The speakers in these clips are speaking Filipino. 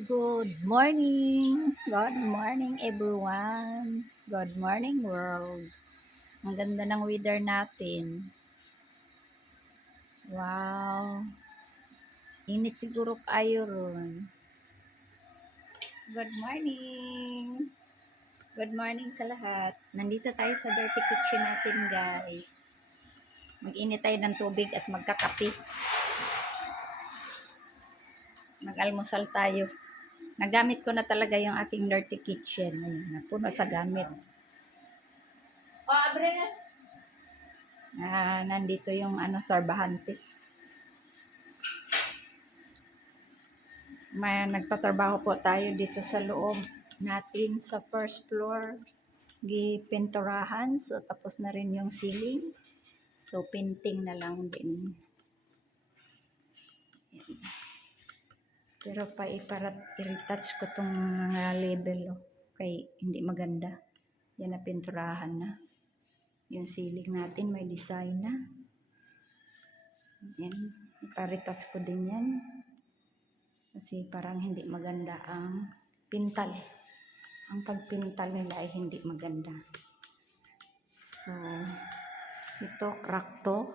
Good morning! Good morning everyone! Good morning world! Ang ganda ng weather natin. Wow! Init siguro kayo ron. Good morning! Good morning sa lahat. Nandito tayo sa dirty kitchen natin guys. Mag-init tayo ng tubig at magkakape. Mag-almusal tayo. Nagamit ko na talaga yung aking dirty kitchen. Ayun, napuno sa gamit. Abre na. Nandito yung trabahante. May nagtatrabaho po tayo dito sa loob natin sa first floor. Gipinturahan. So, tapos na rin yung ceiling. So, painting na lang din. Pero i-retouch ko tong mga label. Kay hindi maganda. Yan na pinturahan na. Yung ceiling natin may design na. Yan. Ipa-retouch ko din yan. Kasi parang hindi maganda ang pintal. Ang pagpintal nila ay hindi maganda. So, ito, crack to.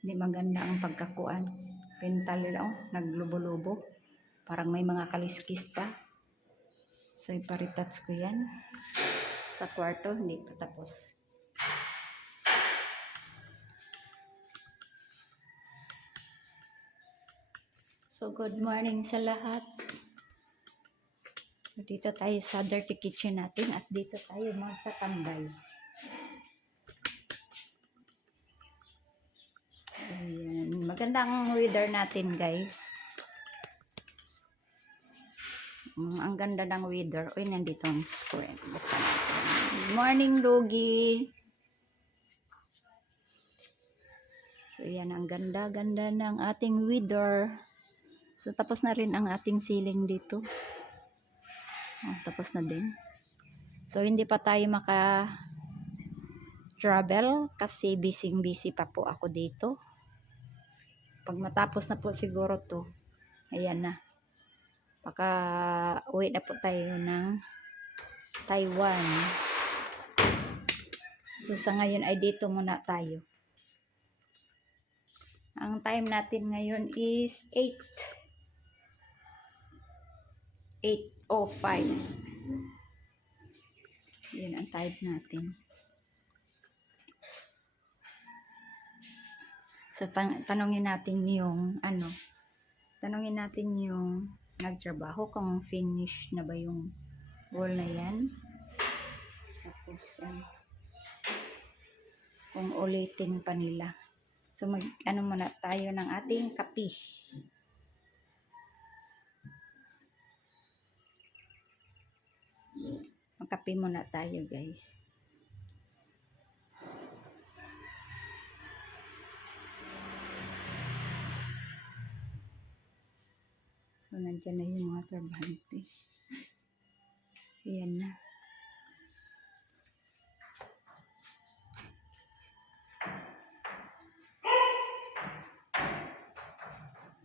Hindi maganda ang pagkakuan. Pintal nila, naglubo-lubo. Parang may mga kaliskis pa. So, iparetouch ko yan. Sa kwarto, hindi pa tapos. So, good morning sa lahat. So, dito tayo sa dirty kitchen natin at dito tayo magtatambay. Ayan. Magandang weather natin guys. Ang ganda ng weather. Uy, nandito ang square. Good morning, Logie. So, yan. Ang ganda-ganda ng ating weather. So, tapos na rin ang ating ceiling dito. Tapos na din. So, hindi pa tayo maka-travel kasi busy pa po ako dito. Pag matapos na po siguro to, ayan na. Baka uwi na po tayo ng Taiwan. So, sa ngayon ay dito muna tayo. Ang time natin ngayon is 8:05. Yan ang time natin. So, tanongin natin yung nagtrabaho kung finish na ba yung wall na yan. Tapos, kung ulitin pa nila. So, muna tayo ng ating kape. Magkape muna tayo, guys. So, nandyan na yung mga trabahante. Ayan na.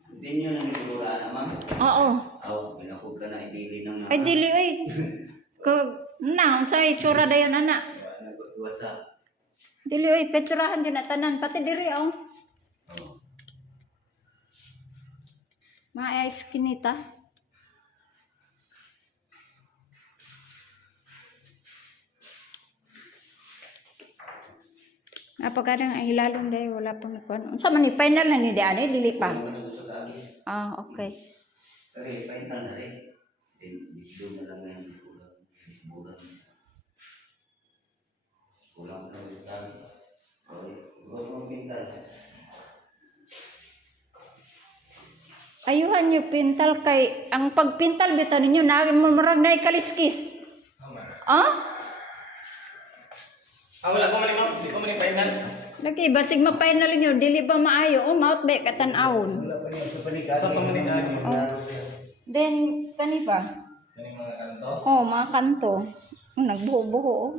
Hindi nyo naniguraan naman? Oo. Pinakog ka na idili ng mga... Ay, dili, ay. Sa itsura na yun, anak. Nagwasa. Dili, ay, peturahan din na tanan. Pati diri, oh. Mga ice kinita. Napagkadang ang ilalong dahil wala pong nakuha. Sa man ni final na ni Diane, dili pa. Okay. Okay, final na rin. Dito na lang yan. Kulang na rin tayo. Okay, huwag mong pintal. Ayuhan nyo pintal kay ang pagpintal bitaw ninyo na mamurag na kaliskis. Wala ko man mo, di ko man final. Lagi basig ma-final niyo dili ba maayo maot be katan-awon. Wala pa niya sa panikaan. Sa pamanigagi. Then kani ba? Kani mga kanto. Mga kanto. Nagbuho-buho.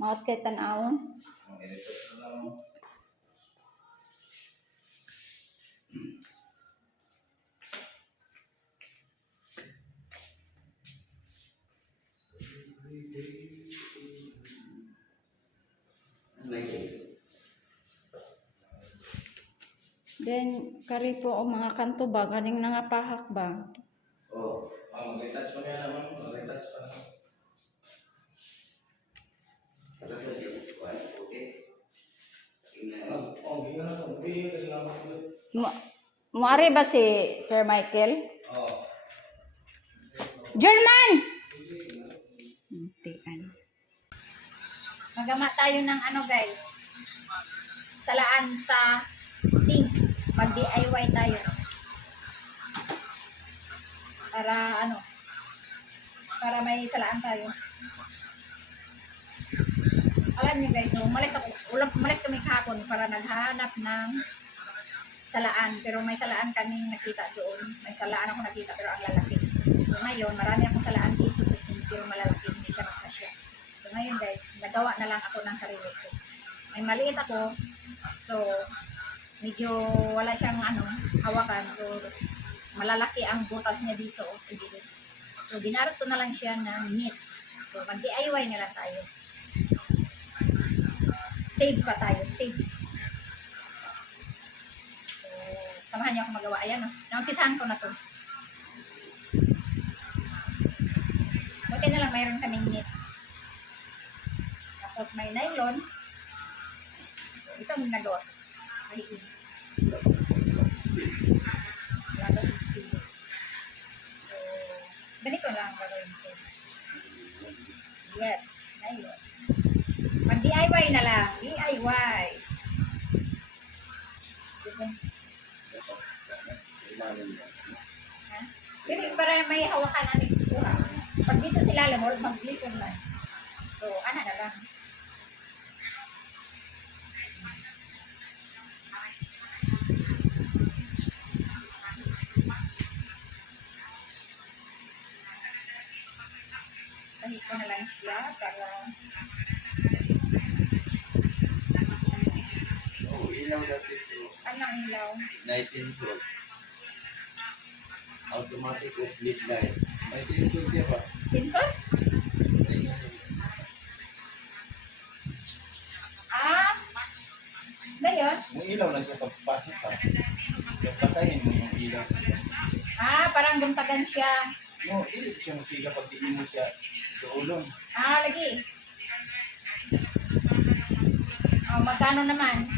Maot kay tan-awon. Edito lang. Then, kari po o mga kanto ba, galing nangapahak ba? Oh, Mag-retouch pa niya naman. Mag-retouch pa naman. ano ba yung kuwan? Okay. Tingnan mo. Gina na ito. Bigyan ka sila mag Muari ba si Sir Michael? Oo. German! Hintian. Magama tayo ng ano guys. Salaan sa sink. Mag-DIY tayo. Para ano? Para may salaan tayo. Alam niyo guys, so, umalis kami kahapon para naghahanap ng salaan. Pero may salaan kaming nakita doon. May salaan ako nakita pero ang lalaki. So ngayon, marami akong salaan dito sa sink pero malalaki. Hindi siya magkasya. So ngayon guys, nagawa na lang ako ng sarili ko. May maliit ako. So, medyo wala siyang ano, hawakan. So, malalaki ang butas niya dito. Sa gilid. So, ginarap ko na lang siya ng knit. So, mag-DIY na lang tayo. Save pa tayo. Save. So, samahan niyo ako magawa. Ayan, no? Naumpisahan ko na to. Okay na lang, mayroon kaming knit. Tapos may nylon. Ito ang nagawa. Maliit. Laban steel. So, ganito lang ang gagawin ko. Yes, nylon. Mag-DIY na lang. DIY. Diba? Ha? Pero para may hawakan na dito. Pag dito sila lamor, mag-listen na. So, ano na lang. Kahit ko na lang siya para Oh, ilaw dati so. anong ilaw. Nice sensor. Automatic off lead light. May sensor siya pa. Sensor? Ah, ba yun? Yung ilaw lang siya pagpasok pa. So, patayin mo yung ilaw. Ah, parang guntagan siya. No, hindi ko siya masila pag di mo siya doolon. Ah, lagi. Oh, magkano naman?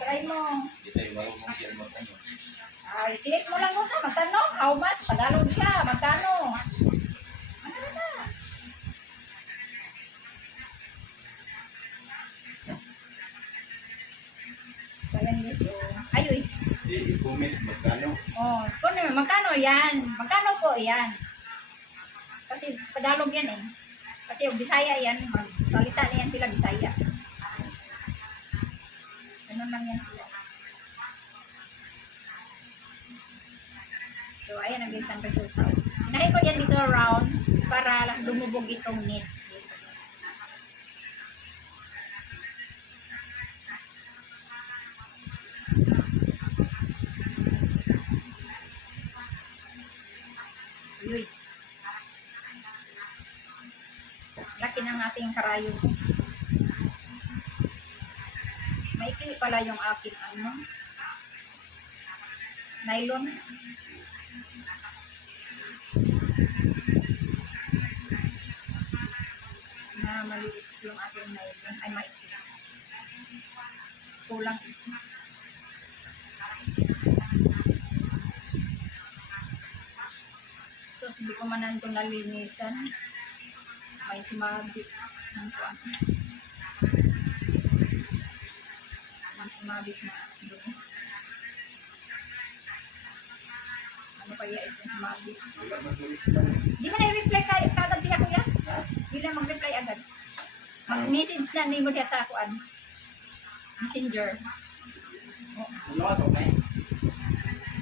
Try mo. Hindi tayo marunong yan magtanong. Ay, click mo lang muna. Magtanong. How much? Tagalog siya. Magkano? Magkano na? Walang yes. Ayoy. Hindi, i-comment magkano. Oh, kung magkano yan? Magkano po yan? Kasi Tagalog yan eh. Kasi yung Bisaya yan, magsalita na yan sila Bisaya. Ganun lang yan sila. So, ayan ang guys ang resulta. Hinahin ko yan dito around para lumubog itong knit. Yun. Laki ng ating karayom. Maikli pala yung aking ano. Nylon. Na maliit yung ating nylon. Ay, maikli. Kulang isa. So, hindi ko man nandun nalinisan. May sumabit ng kuwan. May sumabit na doon. Ano kaya itong sumabit? Di mo na-reply kagad siya kuya? Di na mag-reply agad. Mag-message na ni mo siya sa kuwan. Messenger. Ano ka ito, Nay?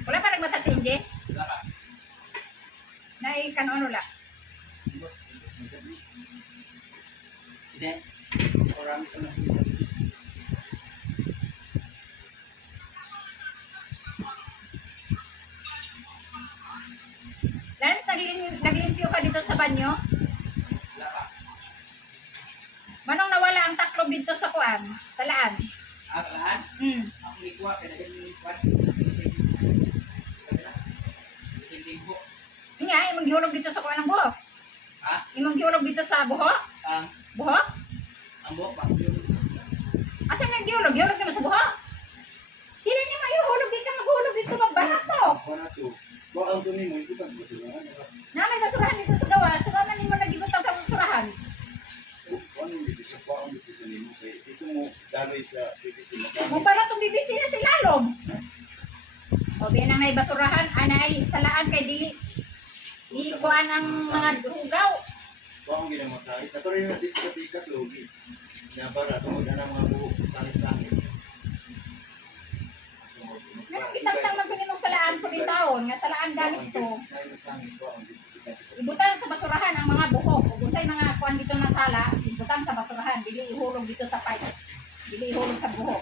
Wala pa nagmata si Inje? Wala ka. Nay, ano la? Hindi. Marami ko na. Lance, naglimpyo ka dito sa banyo? Wala ka. Manong nawala ang taklob dito sa kuan? Sa laan? Lahat? Hmm. Ako dito. kuha kaya naging kuha. Hindi po. Nga, imong giulog dito sa kuha ng buhok. Ha? Imong giulog dito sa buhok. Ang Buhok? buhok pa. Asa nang giulog? Giulog naman sa buhok. Dili ni mahulog dito, maghulog dito, magbanak to. Kung ang tunay mo, ikutan ba sila? Na may basurahan dito sa gawas, so naman mo nagibutang sa basurahan. Kung ang dito siya, kung ang dito sa nimo, ito mo daloy sa BBC Mo para itong BBC na si Lalom. O, biyan na may basurahan, anay, salaan kay dili. Ikuan ang mga hugaw. Kung ang ginamasahe, natuloy na dito sa tikas, logi. Na para tungod na ng mga buhok, sangit-sangit. Ngayon, kitang magkunin mong salaan ko din taon, nga salaan gamit to. Ibutang sa basurahan ang mga buhok. Kung sa'y mga kuan dito na sala, ibutang sa basurahan. Dili ihulog dito sa pipe. Dili ihulog sa buhok.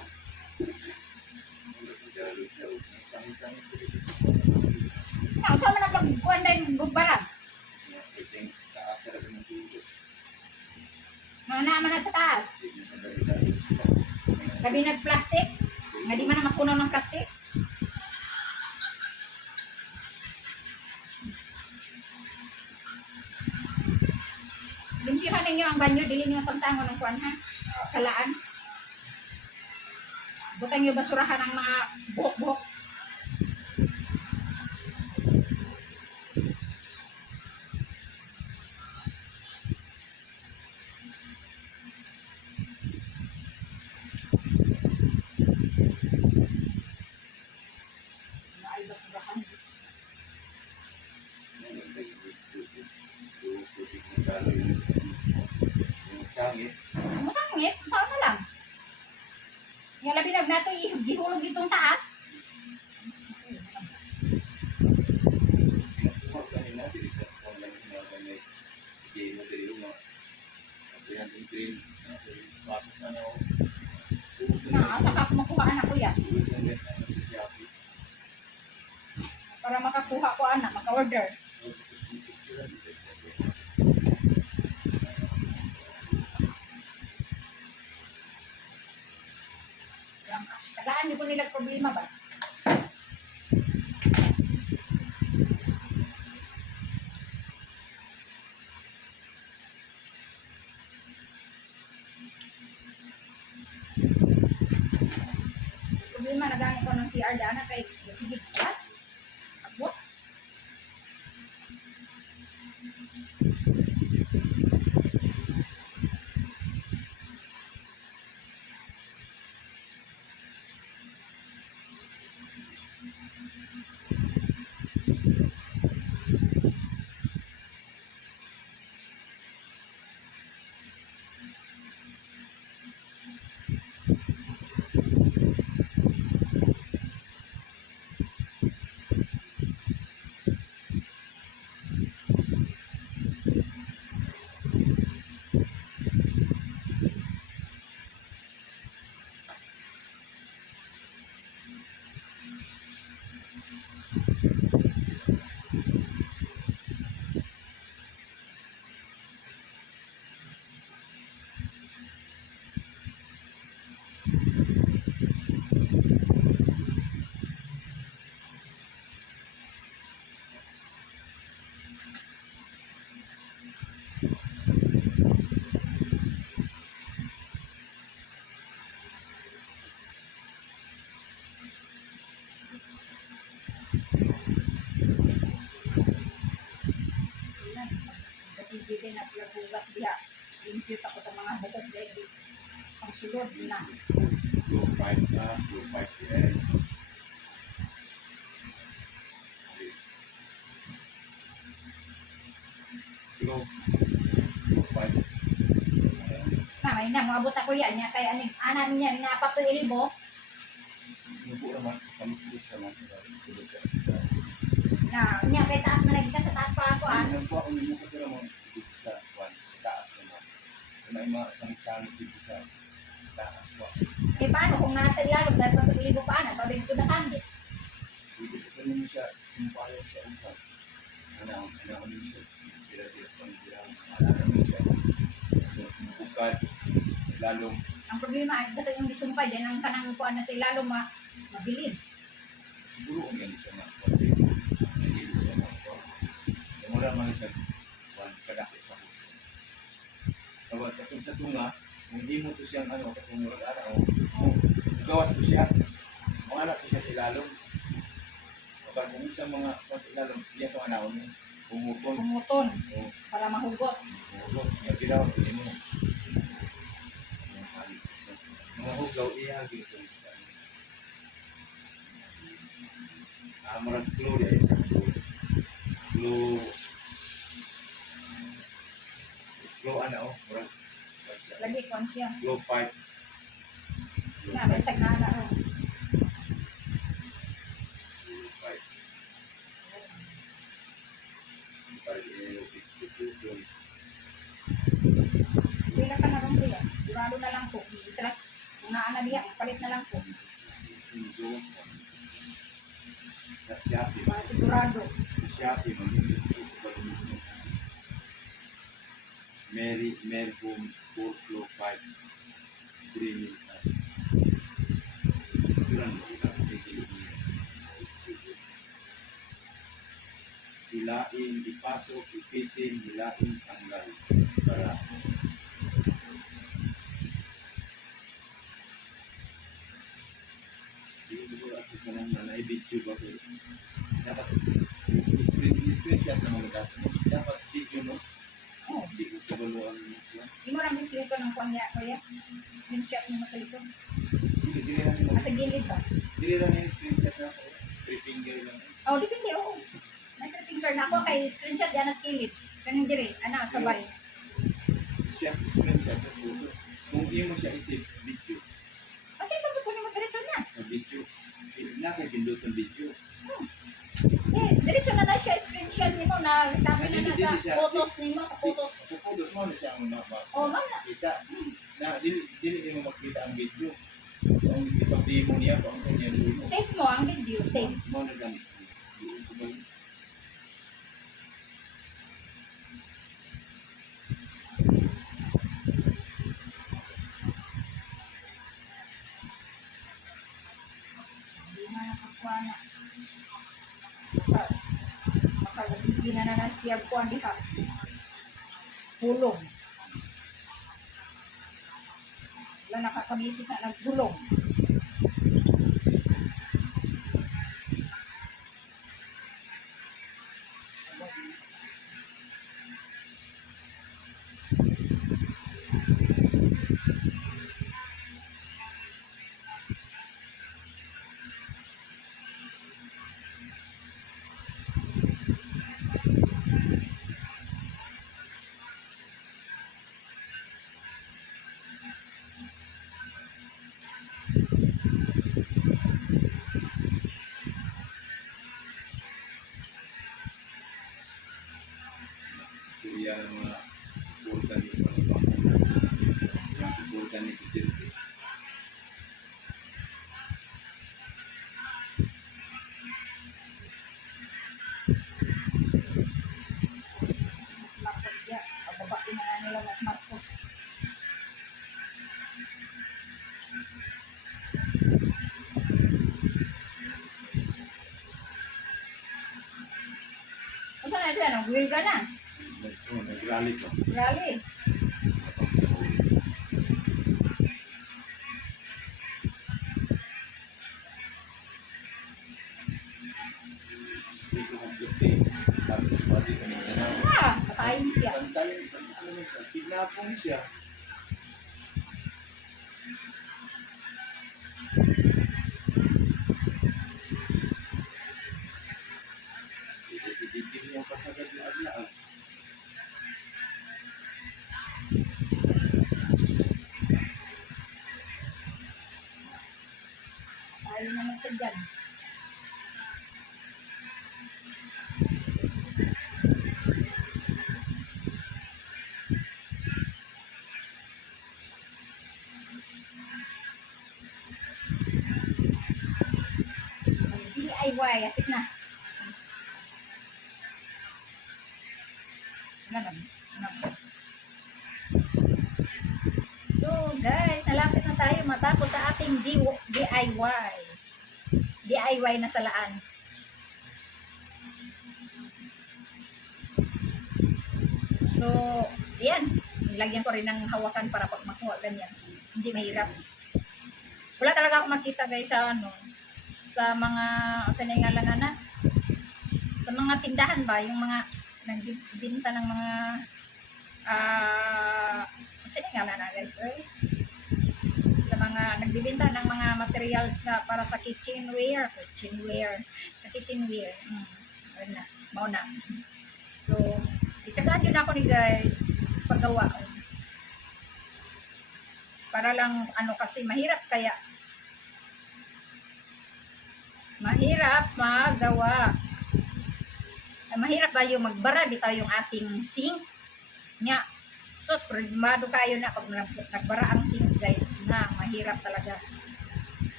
Now, saan man ang pagkuhan na yung gugbarang? Mga naman na sa taas. Gabi nag-plastic. Nga di man na mapunaw ng plastic. Limpihan ninyo ang banyo, dili niyo tantangon ng kuan ha. Salaan. Butang niyo basurahan ang mga buhok-buhok. Ay basurahan. Sangit. Masangit, saan na lang. Yung labinag nato, ihulog itong taas. Nakuha kanina, dili sa online na may game mo dili mo. Ayan yung train. Pasok na na ako. Asa ka kumakuhaan ako yan. Ulit na net na sa Shopee. Para makakuha ko anak, maka-order. Tagaan niyo kung nila problema ba? Problema na gani ko ng CR dana kay sigit ka. Tapos kasi gili na sila bugas diha. Impute ako sa mga bukod dahil ang sulod na. Low five na, low five yan. Low five. May na, mga buta ko yan niya. Kaya anan niya, napat to ilbo. Yung po naman sa pamilya sa mga sulod sa Na, niya, kay taas na lagi ka sa taas pa ako ah. Ang po, ang mga ka naman dito sa kwan, sa taas naman. May mga sangit-sangit dito sa taas po. Eh paano kung nasa ilalog dahil pa sa ilbo paano? Pabig ko na sandit. Dito ko naman siya, sumpayan siya umpag. Ano niyo siya, tira-tira pang tira, alala mo siya. Bukad, lalong, Ang problema ay dato yung gisumpay yan ang kanang kuan na sa ilalog Mabilin. Siguro kung yan siya na-contact, hindi siya na-contact. Mura man siya, kadaki sa puso. Kaya katong sa tunga, kung di mo to siyang katong murag araw, gawas to siya. Mga anak to siya sa ilalong. Kapag kung sa mga sa ilalong, iya to anaon mo. Pumutol. Pumuton O, para mahugot. pumutol. Kaya ginawa to mo. Mga hugaw, iya dito. Murag glow dahil sa glow. Glow murag. Lagi kon siya. Glow 5. Na, bantag na ana ro. Pila ka na ron kuya. Sigurado na lang po. Itras, una ana diya, palit na lang po. Para sigurado. Mary Home 4 Flow 5 Green hilain, ipasok, ipitin, hilain, tanggal para siguro ako sa nang na-video ba ko dapat screenshot na mga dapat video no Oh, hindi ko kabaluan mo yan di mo lang bisilito ng kuya kuya. Screenshot mo sa likod. hindi lang Sa gilid ba? yung screenshot na ako 3 finger lang Oh, depende oo. May finger na ako kay screenshot yan sa gilid. Kaning dire, ana sabay. screenshot na photo kung di mo siya isip video Kasi ito po ni mo diretso na. sa video na kay pindot ng video Diretso na na siya screenshot nimo na kami na sa photos nimo sa photos. sa photos mo na siya ang Oh, man na. makita na dili mo makita ang video ang ipag-demo niya kung saan niya lulo Save mo ang video, save. mo na gamit Hindi na nakakuha na. Sige na na siya kuha diha. Hulog. Wala nakakabisi sa naghulog. istorya ng mga suporta ni Panginoon yung suporta ni Duterte Mas Marcos diya. Pagbabain na nga nila mas Marcos. Kung saan na siya? Nag-wheel ka na. nag-rally ko Rally. dito kong kasi tapos pati sa Mindanao Patayin siya. pantayin ano mo siya kidnapong siya Dito niya pasagad na aglaan Patayin naman siya dyan. DIY, atik na. Wala na. So guys, nalapit na tayo matapos sa ating DIY. DIY na salaan. So, yan. Nilagyan ko rin ng hawakan para pag makuha ganyan. Hindi mahirap. Wala talaga ako makita guys sa ano, sa mga, saan yung ngalan na, sa mga tindahan ba, yung mga nagbibinta ng mga, saan yung ngalan na guys, sa mga nagbibinta ng mga materials na para sa kitchenware, sa kitchenware. Ayun na, mauna. So, itsagaan yun ako ni guys, paggawa. Para lang, ano kasi, mahirap kaya. Mahirap magawa. Ay, mahirap ba yung magbara dito yung ating sink? Nga, sus, problemado kayo na pag nagbara ang sink guys, na mahirap talaga.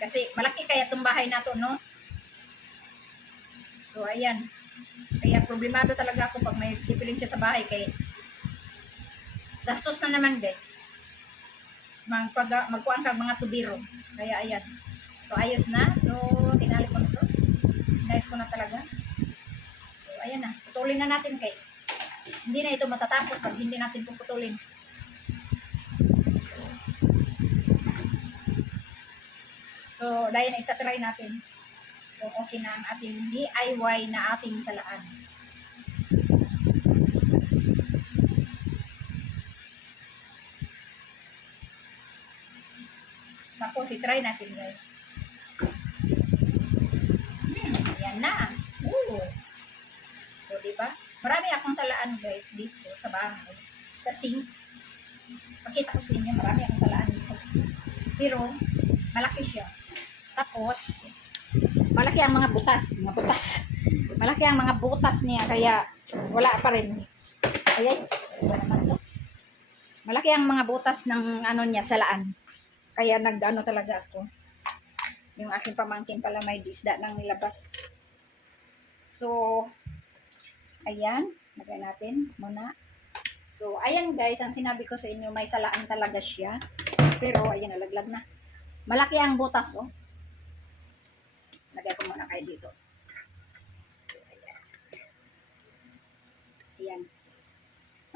Kasi malaki kaya itong bahay na to, no? So, ayan. Kaya problemado talaga ako pag may diferensya sa bahay. Kaya gastos na naman guys. Magkuhan kang mga tubiro. Kaya ayan. So, ayos na. So, tinali ko na ito. Nice ko na talaga. So, ayan na. Putulin na natin kay hindi na ito matatapos pag hindi natin puputulin. So, dahil na itatry natin. So, okay na ang ating DIY na ating salaan. Tapos, i-try natin guys. Ayan na. Oo. So, diba? Marami akong salaan guys dito sa bahay. Sa sink. Pakita ko sa inyo, marami akong salaan dito. Pero, malaki siya. Tapos, malaki ang mga butas. Malaki ang mga butas niya, kaya wala pa rin. Ayan. Malaki ang mga butas ng ano niya, salaan. Kaya nag-ano talaga ako. Yung aking pamangkin pala may isda nang nilabas. So, ayan. Lagay natin muna. So, ayan guys, ang sinabi ko sa inyo, may salaan talaga siya. Pero, ayan, nalaglag na. Malaki ang butas, oh. Lagay ko muna kayo dito. So, ayan. Ayan.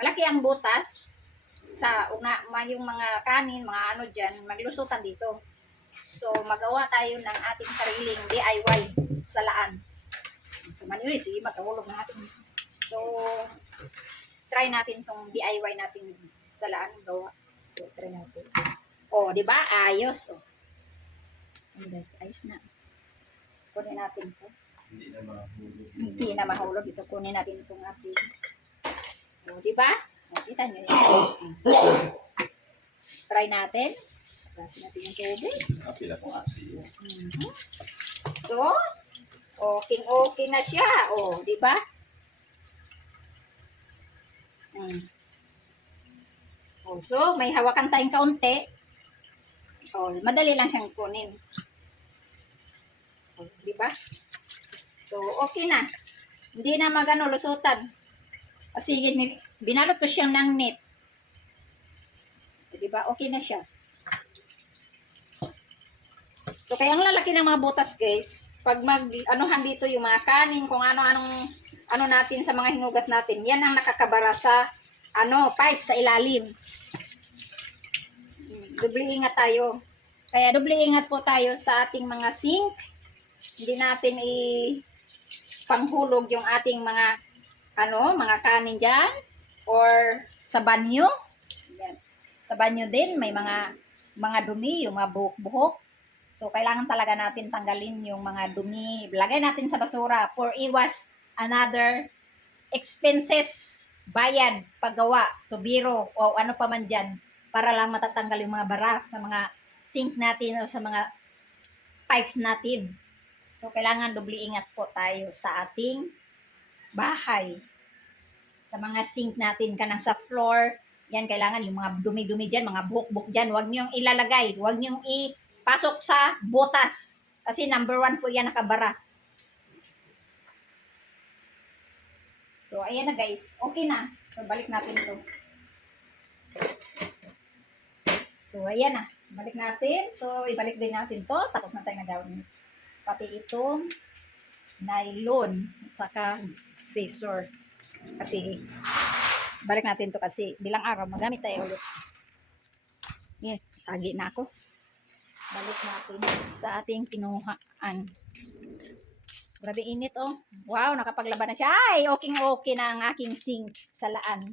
Malaki ang butas. Sa yung mga kanin, mga ano dyan, maglusutan dito. So, magawa tayo ng ating sariling DIY salaan. So, maniway, sige, matulog na natin. So, try natin tong DIY natin salaan gawa. So, try natin. Oh, di ba? Ayos. Oh. Ayan guys, ayos na. Kunin natin to. Hindi na mahulog. Ito, kunin natin itong ating. Oh, di ba? Kita nyo yan. Try natin. Kasi natin yung tubig. Kapila kong asi. So, okay na siya. O, di ba? So, may hawakan tayong kaunti. Madali lang siyang kunin. Di ba? So, okay na. Hindi na magano lusutan. Kasi binalot ko siya ng net. Di ba? Okay na siya. So, kaya ang lalaki ng mga butas, guys. Pag anuhan dito yung mga kanin, kung ano-anong natin sa mga hinugas natin, yan ang nakakabara sa pipe sa ilalim. Doble ingat tayo. Kaya doble ingat po tayo sa ating mga sink. Hindi natin panghulog yung ating mga mga kanin dyan or sa banyo. Yan. Sa banyo din may mga dumi, yung mga buhok-buhok. So kailangan talaga natin tanggalin yung mga dumi. Lagay natin sa basura for iwas another expenses, bayad, paggawa, tubiro o ano pa man dyan para lang matatanggal yung mga bara sa mga sink natin o sa mga pipes natin. So kailangan doble ingat po tayo sa ating bahay. Sa mga sink natin, kanang sa floor, yan kailangan yung mga dumi-dumi dyan, mga buhok-buhok dyan, huwag niyong ilalagay, huwag niyong ipasok sa butas. Kasi number 1 po yan nakabara. So, ayan na guys. Okay na. So, balik natin ito. So, ayan na. Balik natin. So, ibalik din natin to. Tapos na tayo nagawin. Pati itong nylon. At saka scissor. Kasi, balik natin to kasi bilang araw, magamit tayo ulit. Yeah, sagi na ako. Balik natin sa ating kinuhaan. Grabe init oh. Wow, nakapaglaban na siya. Ay, okay na ang aking sink sa laan.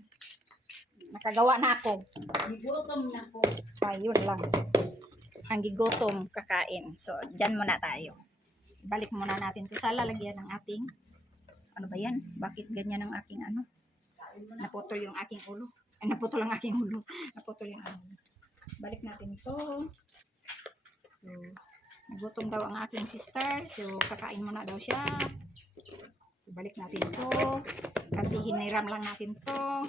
Nakagawa na ako. Gigutom na po. Ayun lang. Ang gigutom kakain. So, dyan muna tayo. Balik muna natin to sa lalagyan ng ating, ano ba yan? Bakit ganyan ang aking ano? Naputol yung aking ulo. Ay, naputol ang aking ulo. Naputol yung ano. Balik natin ito. So, nagutom daw ang aking sister. So, kakain muna daw siya. So, balik natin ito. Kasi hiniram lang natin to.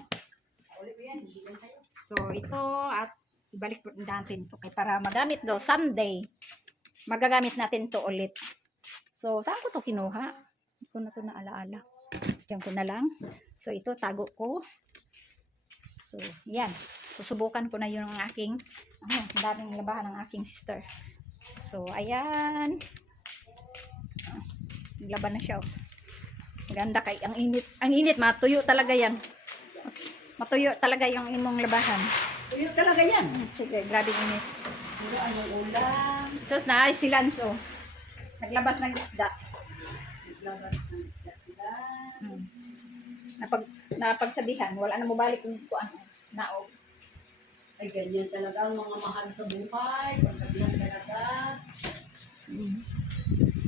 So, ito at ibalik natin to kay para magamit daw someday. Magagamit natin to ulit. So, saan ko to kinuha? Hindi ko na to naalaala. Diyan ko na lang. So, ito tago ko. So, yan. Susubukan ko na yung aking ang daming labahan ng aking sister. So, ayan. Naglaban na siya. Oh. Maganda kay ang init. Ang init, matuyo talaga yan. Matuyo talaga yung imong labahan. Tuyo talaga yan. Sige, grabe init. Pero anong ulam? So, naayos si Lance, oh. Naglabas ng isda. Naglabas ng isda sila. Napagsabihan, wala na mo balik kung ano, naog. Ay, ganyan talaga ang mga mahal sa buhay. Pasabihan talaga.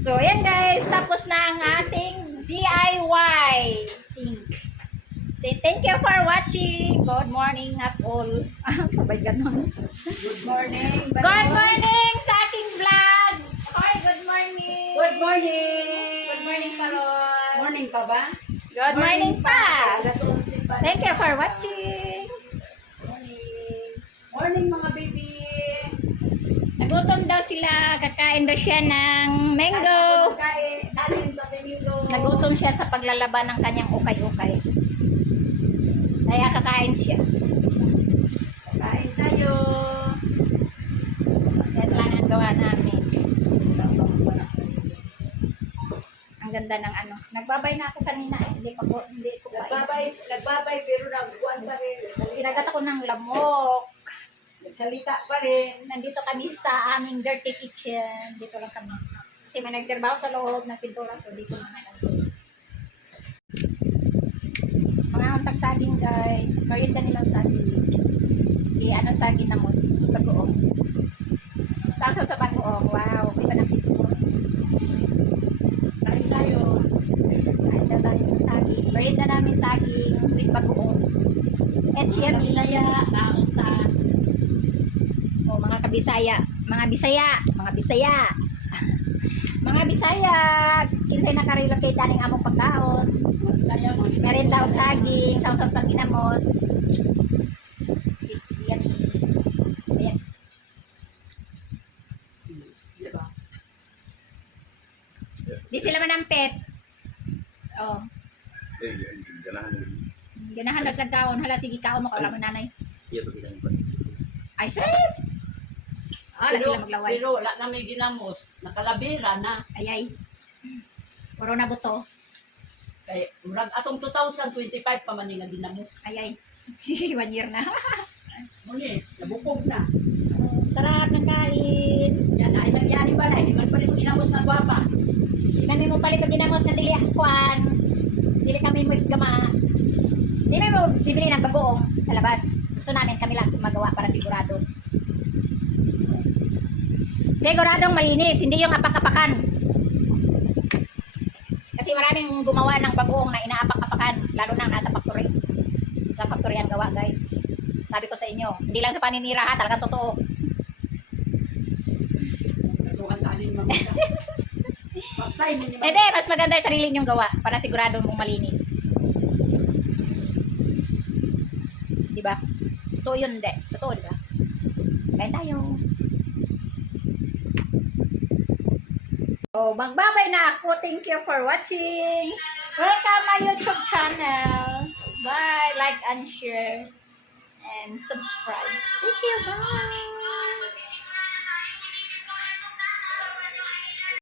So, ayan guys, tapos na ang ating DIY sink. Say thank you for watching. Good morning at all. Sabay ganon. Good morning. Good morning sa aking vlog. Hi, good morning. Good morning. Good morning, Parol. Morning pa ba? Good morning pa. Alas 11 pa. Thank you for watching. Morning. Morning mga baby. Nagutom daw sila. Kakain daw siya ng mango. Kanin pa domingo. Nagutom siya sa paglalaban ng kanyang ukay-ukay. Kaya kakain siya. Kain tayo. Yan lang ang gawa namin. Ang ganda ng ano. Nagbabay na ako kanina eh. Hindi ko pa. Nagbabay pero nagkuhan pa rin. Kinagat ako ng lamok. Nagsalita pa rin. Nandito kami sa aming dirty kitchen. Dito lang kami. Kasi may nagtrabaho sa loob ng pintura. So dito na kami. Mga untag saging guys. Merienda nilang saging. Ano saging na mos. Bagoong. Salsa sa bagoong. Wow. May panang pintura. Kain tayo. Kain na tayo ng saging. Merienda namin saging with bagoong. At siya Bisaya. Kaunta. O mga kabisaya. Mga Bisaya. Mga Bisaya. Mga Bisaya. Kinsay nakarelocate aning among pagkaon. Saya mo. Merienda o saging. Sausaw sa kinamos. It's yummy. Ayan. Diba? Di sila manampet. Oh. Ganahan mo. Ganahan na sa kaon. Hala, sige kaon mo. Kaula mo nanay. Iya pa kita yung Ay, sis! Hala sila maglaway. Pero wala na may ginamos. Nakalabira na. Ay, ay. Puro na buto. Kaya murag atong 2025 pa man nga ginamos. Ay, ay. 1 year na. Muni, nabukog na. Sarap ng kain. Yan ay nagyari ba na. Di man pa rin ginamos na gwapa. Kami mo pala pag ginamos na dili akwan. Dili kami mo gama. Di may mo bibili ng bagoong sa labas. Gusto namin kami lang magawa para sigurado. Siguradong malinis, hindi yung apak-apakan. Kasi maraming gumawa ng bagoong na inaapak-apakan, lalo na nasa factory. Sa factory ang gawa, guys. Sabi ko sa inyo, hindi lang sa paninira ha, talagang totoo. Kasuhan kanin mga Patay, minimal. Hindi, mas maganda yung sarili nyong gawa para sigurado mong malinis. Diba? Totoo yun, hindi. Totoo, diba? Kain tayo. So, magbabay na ako. Thank you for watching. Welcome my YouTube channel. Bye. Like and share. And subscribe. Thank you. Bye.